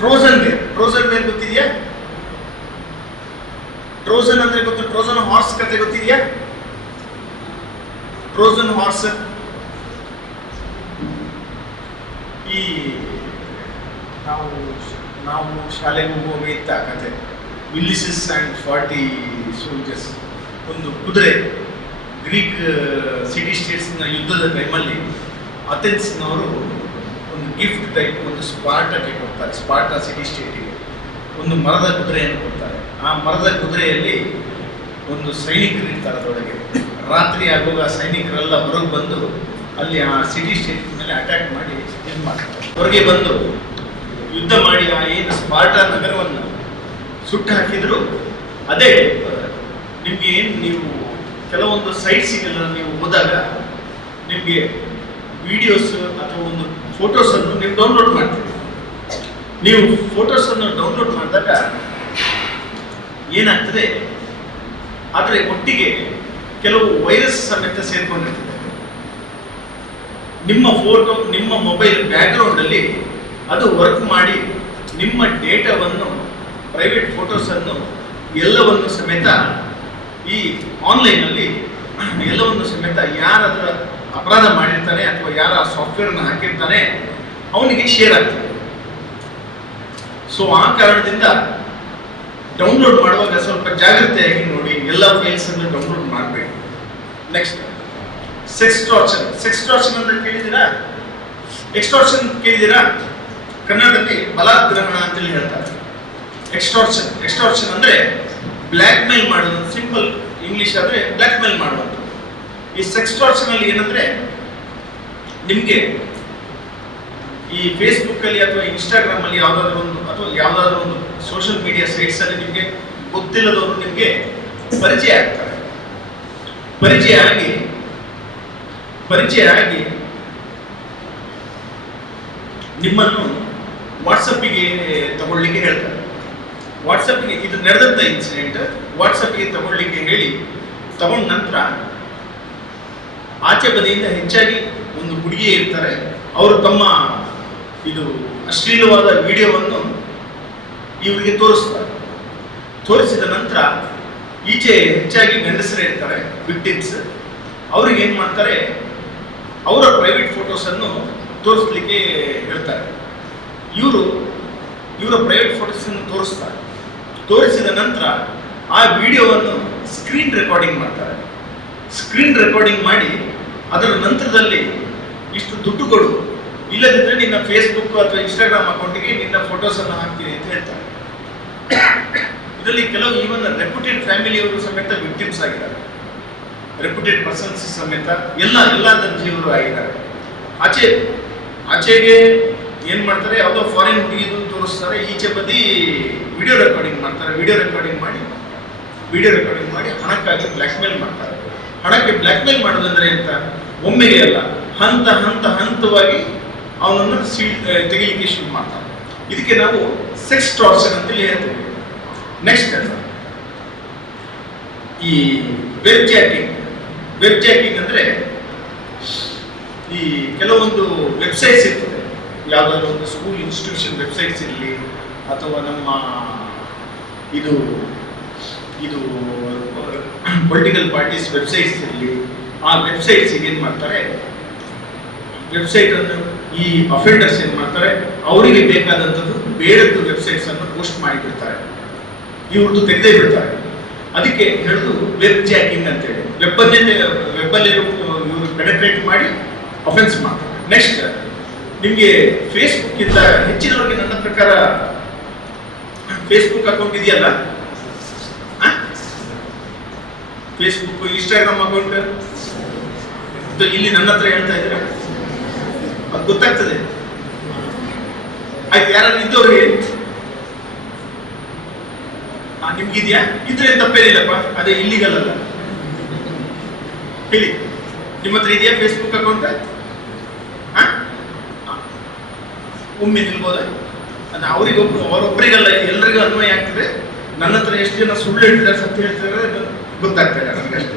Trojan wear ಗೊತ್ತಿದೆಯಾ? Trojan ಅಂದ್ರೆ ಗೊತ್ತು? ಟ್ರೋಜನ್ ಹಾರ್ಸ್ ಕತೆ ಗೊತ್ತಿದೆಯಾ? ಟ್ರೋಜನ್ ಹಾರ್ಸ್ ಈ ನಾವು ಶಾಲೆಗೆ ಹೋಗುವಾಗ ಇತ್ತ ಕತೆ. ವಿಲ್ಲಿಸಿಸ್ ಆ್ಯಂಡ್ 40 ಸೋಲ್ಜರ್ಸ್. ಒಂದು ಕುದುರೆ ಗ್ರೀಕ್ ಸಿಟಿ ಸ್ಟೇಟ್ಸ್ನ ಯುದ್ಧದ ಟೈಮಲ್ಲಿ ಅಥೆನ್ಸ್ನವರು ಒಂದು ಗಿಫ್ಟ್ ಟೈಪ್ ಒಂದು ಸ್ಪಾರ್ಟಕ್ಕೆ ಕೊಡ್ತಾರೆ. ಸ್ಪಾರ್ಟ ಸಿಟಿ ಸ್ಟೇಟಿಗೆ ಒಂದು ಮರದ ಕುದುರೆಯನ್ನು ಕೊಡ್ತಾರೆ. ಆ ಮರದ ಕುದುರೆಯಲ್ಲಿ ಒಂದು ಸೈನಿಕರು ಇರ್ತಾರೆ ಅದರೊಳಗೆ. ರಾತ್ರಿ ಆಗುವಾಗ ಆ ಸೈನಿಕರೆಲ್ಲ ಹೊರಗೆ ಬಂದು ಅಲ್ಲಿ ಆ ಸಿಟಿ ಸ್ಟೇಟ್ ಮೇಲೆ ಅಟ್ಯಾಕ್ ಮಾಡಿ ಇದು ಮಾಡ್ತಾರೆ. ಹೊರಗೆ ಬಂದು ಯುದ್ಧ ಮಾಡಿ ಆ ಏನು ಸ್ಪಾರ್ಟ ನಗರವನ್ನು ಸುಟ್ಟು ಹಾಕಿದ್ರು. ಅದೇ ನಿಮಗೆ ಏನು ನೀವು ಕೆಲವೊಂದು ಸೈಟ್ಸಿಗೆಲ್ಲ ನೀವು ಹೋದಾಗ ನಿಮಗೆ ವಿಡಿಯೋಸ್ ಅಥವಾ ಒಂದು ಫೋಟೋಸನ್ನು ನೀವು ಡೌನ್ಲೋಡ್ ಮಾಡ್ತೀರಿ. ನೀವು ಫೋಟೋಸನ್ನು ಡೌನ್ಲೋಡ್ ಮಾಡಿದಾಗ ಏನಾಗ್ತದೆ, ಆದರೆ ಒಟ್ಟಿಗೆ ಕೆಲವು ವೈರಸ್ ಸಮೇತ ಸೇರ್ಕೊಂಡಿರ್ತದೆ. ನಿಮ್ಮ ಫೋಟೋ ನಿಮ್ಮ ಮೊಬೈಲ್ ಬ್ಯಾಕ್ಗ್ರೌಂಡಲ್ಲಿ ಅದು ವರ್ಕ್ ಮಾಡಿ ನಿಮ್ಮ ಡೇಟಾವನ್ನು, ಪ್ರೈವೇಟ್ ಫೋಟೋಸನ್ನು ಎಲ್ಲವನ್ನು ಸಮೇತ ಈ ಆನ್ಲೈನಲ್ಲಿ ಎಲ್ಲವನ್ನು ಸಮೇತ ಯಾರಾದರೂ ಅಪರಾಧ ಮಾಡಿರ್ತಾನೆ ಅಥವಾ ಯಾರ ಸಾಫ್ಟ್ವೇರ್ನ ಹಾಕಿರ್ತಾನೆ ಅವನಿಗೆ ಶೇರ್ ಆಗ್ತದೆ. ಸೊ ಆ ಕಾರಣದಿಂದ ಡೌನ್ಲೋಡ್ ಮಾಡುವಾಗ ಸ್ವಲ್ಪ ಜಾಗ್ರತೆಯಾಗಿ ನೋಡಿ, ಎಲ್ಲ ಫೈಲ್ಸನ್ನು ಡೌನ್ಲೋಡ್ ಮಾಡಬೇಕು. ನೆಕ್ಸ್ಟ್ ಸೆಕ್ಸ್ಟಾರ್ಷನ್ ಅಂದ್ರೆ ಕೇಳಿದ್ದೀರಾ? ಎಕ್ಸ್ಟಾರ್ಷನ್ ಕೇಳಿದ್ದೀರಾ? ಕನ್ನಡದಲ್ಲಿ ಬಲಾತ್ಗ್ರಹಣ ಅಂತೇಳಿ ಹೇಳ್ತಾರೆ. ಎಕ್ಸ್ಟಾರ್ಷನ್ ಅಂದ್ರೆ ಬ್ಲ್ಯಾಕ್ ಮೇಲ್ ಮಾಡೋದು. ಸಿಂಪಲ್ ಇಂಗ್ಲಿಷ್ ಆದರೆ ಬ್ಲ್ಯಾಕ್ ಮೇಲ್ ಮಾಡುವಂಥದ್ದು. ಈ ಸೆಕ್ಸ್ಟಾರ್ಷನ್ ಅಲ್ಲಿ ಏನಂದ್ರೆ, ನಿಮಗೆ ಈ ಫೇಸ್ಬುಕ್ ಅಲ್ಲಿ ಅಥವಾ ಇನ್ಸ್ಟಾಗ್ರಾಮ್ ಅಲ್ಲಿ ಯಾವುದಾದ್ರೂ ಒಂದು ಸೋಷಿಯಲ್ ಮೀಡಿಯಾ ಸೈಟ್ಸ್ ಅಲ್ಲಿ ನಿಮಗೆ ಗೊತ್ತಿಲ್ಲದವರು ನಿಮಗೆ ಪರಿಚಯ ಆಗ್ತಾರೆ. ಪರಿಚಯ ಆಗಿ ನಿಮ್ಮನ್ನು ವಾಟ್ಸಪ್ಪಿಗೆ ತಗೊಳ್ಳಿಕ್ಕೆ ಹೇಳ್ತಾರೆ. ವಾಟ್ಸಪ್ಗೆ ಇದು ನಡೆದಂಥ ಇನ್ಸಿಡೆಂಟ್ ವಾಟ್ಸಪ್ಗೆ ತಗೊಳ್ಳಿಕ್ಕೆ ಹೇಳಿ ತಗೊಂಡ ನಂತರ ಆಚೆ ಬದಿಯಿಂದ ಹೆಚ್ಚಾಗಿ ಒಂದು ಹುಡುಗಿ ಇರ್ತಾರೆ. ಅವರು ತಮ್ಮ ಇದು ಅಶ್ಲೀಲವಾದ ವಿಡಿಯೋವನ್ನು ಇವರಿಗೆ ತೋರಿಸ್ತಾರೆ. ತೋರಿಸಿದ ನಂತರ ಈಚೆ ಹೆಚ್ಚಾಗಿ ಗಂಡಸರೇ ಇರ್ತಾರೆ ವಿಕ್ಟಿಮ್ಸ್. ಅವ್ರಿಗೆ ಏನು ಮಾಡ್ತಾರೆ, ಅವರ ಪ್ರೈವೇಟ್ ಫೋಟೋಸನ್ನು ತೋರಿಸ್ಲಿಕ್ಕೆ ಹೇಳ್ತಾರೆ. ಇವರ ಪ್ರೈವೇಟ್ ಫೋಟೋಸನ್ನು ತೋರಿಸ್ತಾರೆ. ತೋರಿಸಿದ ನಂತರ ಆ ವಿಡಿಯೋವನ್ನು ಸ್ಕ್ರೀನ್ ರೆಕಾರ್ಡಿಂಗ್ ಮಾಡ್ತಾರೆ. ಸ್ಕ್ರೀನ್ ರೆಕಾರ್ಡಿಂಗ್ ಮಾಡಿ ಅದರ ನಂತರದಲ್ಲಿ ಇಷ್ಟು ದುಡ್ಡು ಕೊಡು, ಇಲ್ಲದಿದ್ದರೆ ನಿನ್ನ ಫೇಸ್ಬುಕ್ ಅಥವಾ ಇನ್ಸ್ಟಾಗ್ರಾಮ್ ಅಕೌಂಟಿಗೆ ನಿನ್ನ ಫೋಟೋಸನ್ನು ಹಾಕ್ತೀನಿ ಅಂತ ಹೇಳ್ತಾರೆ. ಇದರಲ್ಲಿ ಕೆಲವು ಈವನ್ ರೆಪ್ಯೂಟೆಡ್ ಫ್ಯಾಮಿಲಿಯವರು ಸಮೇತ ವಿಕ್ಟಿಮ್ಸ್ ಆಗಿದ್ದಾರೆ. ರೆಪ್ಯೂಟೆಡ್ ಪರ್ಸನ್ಸ್ ಸಮೇತ ಎಲ್ಲ ದರ್ಜೆಯವರು ಆಗಿದ್ದಾರೆ. ಆಚೆಗೆ ಏನು ಮಾಡ್ತಾರೆ, ಯಾವುದೋ ಫಾರಿನ್ ಹುಡುಗಿದು ತೋರಿಸ್ತಾರೆ. ಈಚೆ ಬದಿ ವಿಡಿಯೋ ರೆಕಾರ್ಡಿಂಗ್ ಮಾಡ್ತಾರೆ. ವಿಡಿಯೋ ರೆಕಾರ್ಡಿಂಗ್ ಮಾಡಿ ಹಣಕ್ಕಾಗಿ ಬ್ಲ್ಯಾಕ್ ಮೇಲ್ ಮಾಡ್ತಾರೆ. ಹಣಕ್ಕೆ ಬ್ಲ್ಯಾಕ್ ಮೇಲ್ ಮಾಡೋದಂದ್ರೆ ಅಂತ ಒಮ್ಮೆಗೆ ಅಲ್ಲ, ಹಂತವಾಗಿ ಅವನನ್ನು ತೆಗಿಲಿಕ್ಕೆ ಶುರು ಮಾಡ್ತಾರೆ. ಇದಕ್ಕೆ ನಾವು ಸೆಕ್ಸ್ಟಾರ್ಷನ್ ಅಂತೇಳಿ ಹೇಳ್ತೀವಿ. ನೆಕ್ಸ್ಟ್ ಈ ವೆಬ್ ಚಾಟಿಂಗ್ ಅಂದರೆ ಈ ಕೆಲವೊಂದು ವೆಬ್ಸೈಟ್ಸ್ ಇರ್ತದೆ. ಯಾವುದಾದ್ರು ಒಂದು ಸ್ಕೂಲ್ ಇನ್ಸ್ಟಿಟ್ಯೂಷನ್ ವೆಬ್ಸೈಟ್ಸ್ ಇರಲಿ ಅಥವಾ ನಮ್ಮ ಇದು ಪೊಲಿಟಿಕಲ್ ಪಾರ್ಟೀಸ್ ವೆಬ್ಸೈಟ್ಸ್ ಇರಲಿ, ಆ ವೆಬ್ಸೈಟ್ಸಿಗೆ ಏನು ಮಾಡ್ತಾರೆ, ವೆಬ್ಸೈಟನ್ನು ಈ ಅಫೆಂಡರ್ಸ್ ಏನು ಮಾಡ್ತಾರೆ, ಅವರಿಗೆ ಬೇಕಾದಂಥದ್ದು ಬೇಡದ್ದು ವೆಬ್ಸೈಟ್ಸನ್ನು ಪೋಸ್ಟ್ ಮಾಡಿಬಿಡ್ತಾರೆ. ಇವ್ರದ್ದು ತೆಗೆದೇ ಬಿಡ್ತಾರೆ. ಅದಕ್ಕೆ ಹೇಳೋದು ವೆಬ್ ಚಾಟಿಂಗ್ ಅಂತೇಳಿ. ವೆಬ್ಬಲ್ಲಿ ಇವರು ಪೆನೆಟ್ರೇಟ್ ಮಾಡಿ ಅಫೆನ್ಸ್ ಮಾಡ್ತಾರೆ. ನೆಕ್ಸ್ಟ್ ನಿಮಗೆ ಫೇಸ್ಬುಕ್ಕಿಂತ ಹೆಚ್ಚಿನವರಿಗೆ ನನ್ನ ಪ್ರಕಾರ ಫೇಸ್ಬುಕ್ ಅಕೌಂಟ್ ಇದೆಯಲ್ಲ, ಫೇಸ್ಬುಕ್ ಇನ್ಸ್ಟಾಗ್ರಾಮ್ ಅಕೌಂಟ್ ಇಲ್ಲಿ ನನ್ನ ಹತ್ರ ಹೇಳ್ತಾ ಇದ್ದೀರಾ, ಅದು ಗೊತ್ತಾಗ್ತದೆ. ಆಯ್ತು, ಯಾರು ಇದ್ದವ್ರಿಗೆ ನಿಮ್ಗಿದ್ಯಾ? ಇದ್ರೆ ತಪ್ಪೇನಿಲ್ಲಪ್ಪ, ಅದೇ ಇಲ್ಲಿಗಲ್ ಅಲ್ಲ. ಹೇಳಿ, ನಿಮ್ಮ ಹತ್ರ ಇದೆಯಾ ಫೇಸ್ಬುಕ್ ಅಕೌಂಟ್? ಒಮ್ಮೆ ನಿಲ್ಬೋದ? ಅದು ಅವರೊಬ್ಬರಿಗಲ್ಲ, ಎಲ್ಲರಿಗೂ ಅನ್ವಯ ಆಗ್ತದೆ. ನನ್ನ ಹತ್ರ ಎಷ್ಟು ಜನ ಸುಳ್ಳು ಹೇಳ್ತಿದ್ದಾರೆ, ಸತ್ಯ ಹೇಳ್ತಿದ್ದಾರೆ ಗೊತ್ತಾಗ್ತದೆ ನನಗಷ್ಟು.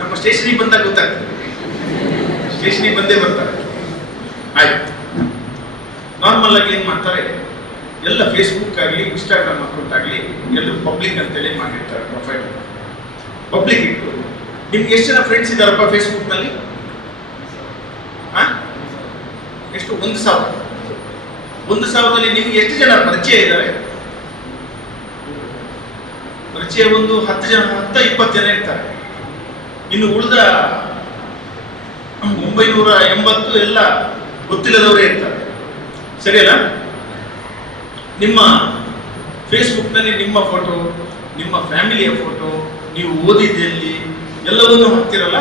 ನಮ್ಮ ಸ್ಟೇಷನಿಗೆ ಬಂದಾಗ ಗೊತ್ತಾಗ್ತದೆ. ಸ್ಟೇಷನಿಗೆ ಬಂದೇ ಬರ್ತಾರೆ. ಆಯ್ತು, ನಾರ್ಮಲ್ ಆಗಿ ಏನು ಮಾಡ್ತಾರೆ, ಎಲ್ಲ ಫೇಸ್ಬುಕ್ ಆಗಲಿ ಇನ್ಸ್ಟಾಗ್ರಾಮ್ ಅಕೌಂಟ್ ಆಗಲಿ ಎಲ್ಲರೂ ಪಬ್ಲಿಕ್ ಅಂತೇಳಿ ಮಾಡಿರ್ತಾರೆ ಪ್ರೊಫೈಲ್. ಪಬ್ಲಿಕ್ ಇಟ್ಟು ನಿಮ್ಗೆ ಎಷ್ಟು ಜನ ಫ್ರೆಂಡ್ಸ್ ಇದ್ದಾರಪ್ಪ ಫೇಸ್ಬುಕ್ನಲ್ಲಿ? ಎಷ್ಟು? 1,000. 1,000ದಲ್ಲಿ ನಿಮ್ಗೆ ಎಷ್ಟು ಜನ ಪರಿಚಯ ಇದ್ದಾರೆ? ಪರಿಚಯ ಒಂದು 10 ಜನ, 20 ಜನ ಇರ್ತಾರೆ. ಇನ್ನು ಉಳಿದ 980 ಎಲ್ಲ ಗೊತ್ತಿಲ್ಲದವರೇ ಇರ್ತಾರೆ. ಸರಿಯಲ್ಲ? ನಿಮ್ಮ ಫೇಸ್ಬುಕ್ನಲ್ಲಿ ನಿಮ್ಮ ಫೋಟೋ, ನಿಮ್ಮ ಫ್ಯಾಮಿಲಿಯ ಫೋಟೋ, ನೀವು ಓದಿದ್ದೆಲ್ಲಿ ಎಲ್ಲವನ್ನೂ ಹಾಕ್ತಿರಲ್ಲ.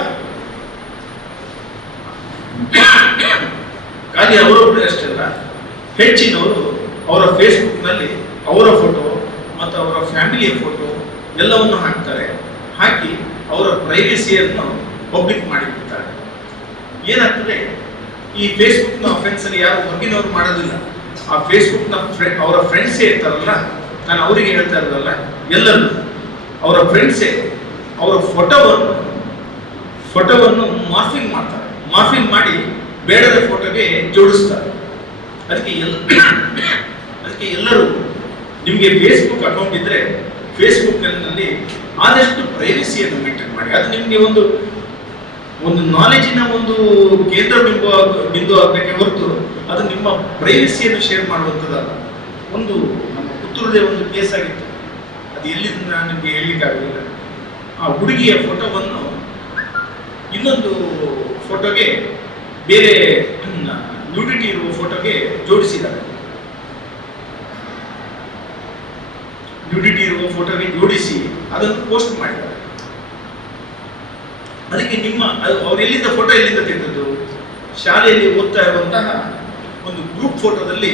ಖಾಲಿ ಅವರೊಬ್ಬರೇ ಅಷ್ಟೇ ಅಲ್ಲ, ಹೆಚ್ಚಿನವರು ಅವರ ಫೇಸ್ಬುಕ್ನಲ್ಲಿ ಅವರ ಫೋಟೋ ಮತ್ತು ಅವರ ಫ್ಯಾಮಿಲಿಯ ಫೋಟೋ ಎಲ್ಲವನ್ನು ಹಾಕ್ತಾರೆ. ಹಾಕಿ ಅವರ ಪ್ರೈವೇಸಿಯನ್ನು ಪಬ್ಲಿಕ್ ಮಾಡಿಬಿಡ್ತಾರೆ. ಏನಾಗ್ತದೆ, ಈ ಫೇಸ್ಬುಕ್ನ ಅಫೆನ್ಸಲ್ಲಿ ಯಾರು ಹೊರಗಿನವರು ಮಾಡೋದಿಲ್ಲ. ಆ ಫೇಸ್ಬುಕ್ನ ಅವರ ಫ್ರೆಂಡ್ಸೇ ಇರ್ತಾರಲ್ಲ, ನಾನು ಅವರಿಗೆ ಹೇಳ್ತಾ ಇರೋದಲ್ಲ, ಎಲ್ಲರೂ ಅವರ ಫ್ರೆಂಡ್ಸೇ ಅವರ ಫೋಟೋವನ್ನು ಮಾರ್ಫಿಂಗ್ ಮಾಡ್ತಾರೆ. ಮಾರ್ಫಿಂಗ್ ಮಾಡಿ ಬೇಡದ ಫೋಟೋಗೆ ಜೋಡಿಸ್ತಾರೆ. ಅದಕ್ಕೆ ಎಲ್ಲರೂ ನಿಮಗೆ ಫೇಸ್ಬುಕ್ ಅಕೌಂಟ್ ಇದ್ದರೆ ಫೇಸ್ಬುಕ್ನಲ್ಲಿ ಆದಷ್ಟು ಪ್ರೈವಸಿಯನ್ನು ಮೇಂಟೈನ್ ಮಾಡಿ. ಅದು ನಿಮಗೆ ಒಂದು ನಾಲೆಜಿನ ಒಂದು ಕೇಂದ್ರ ಬಿಂದು ಆಗಬೇಕೆ ಹೊರತು ಅದು ನಿಮ್ಮ ಪ್ರೈವಸಿಯನ್ನು ಶೇರ್ ಮಾಡುವಂಥದ್ದಲ್ಲ. ಒಂದು ನಮ್ಮ ಪುತ್ತೂರದೇ ಒಂದು ಕೇಸ್ ಆಗಿತ್ತು, ಅದು ಎಲ್ಲಿಂದ ನಾನು ನಿಮಗೆ ಹೇಳಲಿಕ್ಕಾಗಲಿಲ್ಲ. ಆ ಹುಡುಗಿಯ ಫೋಟೋವನ್ನು ಇನ್ನೊಂದು ಫೋಟೋಗೆ, ಬೇರೆ ನ್ಯೂಡಿಟಿ ಇರುವ ಫೋಟೋಗೆ ಜೋಡಿಸಿದ್ದಾರೆ. ನ್ಯೂಡಿಟಿ ಇರುವ ಫೋಟೋಗೆ ಜೋಡಿಸಿ ಅದನ್ನು ಪೋಸ್ಟ್ ಮಾಡಿದ್ದಾರೆ. ಅದಕ್ಕೆ ಅವ್ರು ಎಲ್ಲಿಂದ ಫೋಟೋ ಎಲ್ಲಿಂದ ತೆಗೆದದ್ದು? ಶಾಲೆಯಲ್ಲಿ ಓದ್ತಾ ಇರುವಂತಹ ಒಂದು ಗ್ರೂಪ್ ಫೋಟೋದಲ್ಲಿ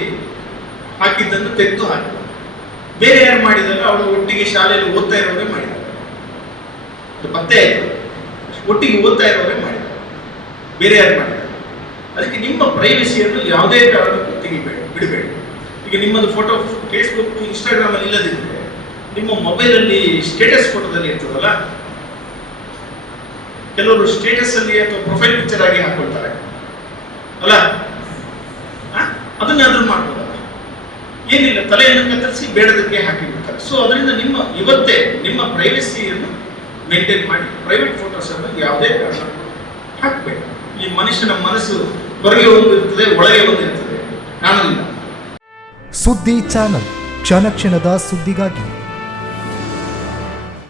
ಹಾಕಿದ್ದನ್ನು ತೆಗೆದು ಹಾಕಿದ್ದಾರೆ. ಬೇರೆ ಯಾರು ಮಾಡಿದಾರೆ? ಅವರು ಒಟ್ಟಿಗೆ ಶಾಲೆಯಲ್ಲಿ ಓದ್ತಾ ಇರೋರೇ ಮಾಡಿದ್ದಾರೆ. ಅದು ಪತ್ತೆ ಆಯಿತು, ಒಟ್ಟಿಗೆ ಓದ್ತಾ ಇರೋರೇ ಮಾಡಿದ್ದಾರೆ, ಬೇರೆ ಯಾರು ಮಾಡಿದ್ದಾರೆ. ಅದಕ್ಕೆ ನಿಮ್ಮ ಪ್ರೈವಸಿಯನ್ನು ಯಾವುದೇ ಕಾರಣಕ್ಕೂ ಬಿಡಬೇಡಿ. ಈಗ ನಿಮ್ಮದು ಫೋಟೋ ಫೇಸ್ಬುಕ್ ಇನ್ಸ್ಟಾಗ್ರಾಮಲ್ಲಿ ಇಲ್ಲದಿದ್ದರೆ ನಿಮ್ಮ ಮೊಬೈಲಲ್ಲಿ ಸ್ಟೇಟಸ್ ಫೋಟೋದಲ್ಲಿ ಇರ್ತದಲ್ಲ, ಕೆಲವರು ಸ್ಟೇಟಸ್ ಅಲ್ಲಿ ಅಥವಾ ಪ್ರೊಫೈಲ್ ಪಿಕ್ಚರ್ ಆಗಿ ಹಾಕೊಳ್ತಾರೆ ಅಲ್ಲ, ಅದನ್ನಾದ್ರೂ ಮಾಡ್ಬೋದಲ್ಲ. ಏನಿಲ್ಲ, ತಲೆಯನ್ನು ಕತ್ತರಿಸಿ ಬೇಡದಕ್ಕೆ ಹಾಕಿಬಿಡ್ತಾರೆ. ಸೊ ಅದರಿಂದ ಇವತ್ತೇ ನಿಮ್ಮ ಪ್ರೈವಸಿಯನ್ನು ಮೇಂಟೈನ್ ಮಾಡಿ. ಪ್ರೈವೇಟ್ ಫೋಟೋಸ್ ಅನ್ನು ಯಾವುದೇ ಕಾರಣ ಹಾಕಬೇಕು. ಈ ಮನುಷ್ಯನ ಮನಸ್ಸು ಹೊರಗೆ ಒಂದು ಇರ್ತದೆ, ಒಳಗೆ ಒಂದು ಇರ್ತದೆ, ಕಾಣಲಿಲ್ಲ. ಸುದ್ದಿ ಚಾನಲ್, ಕ್ಷಣ ಕ್ಷಣದ ಸುದ್ದಿಗಾಗಿ.